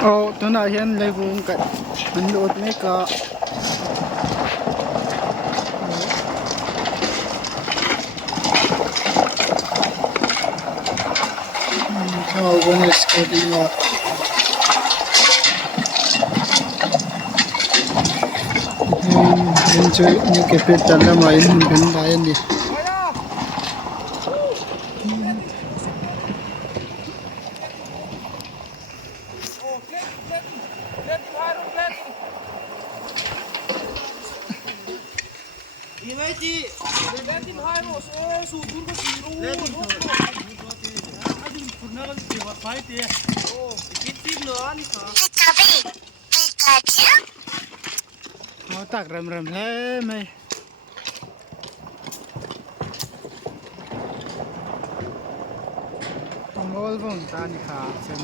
tôi nói hiện lấy vùng cạnh mình lột mấy cả sao con này sẽ đi mà mình chơi những cái phết tận là mấy mình đại đi mau tak rem rem le mày mol vong ta ni kha xem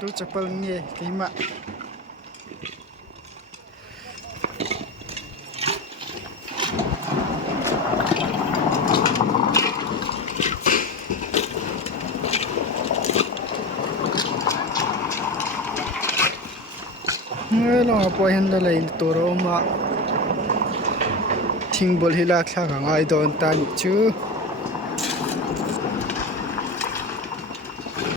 tu chapal nghe cái mà nghe lo po hen da lấy toro mà thing bol hilak thla ka ngai don ta ni chu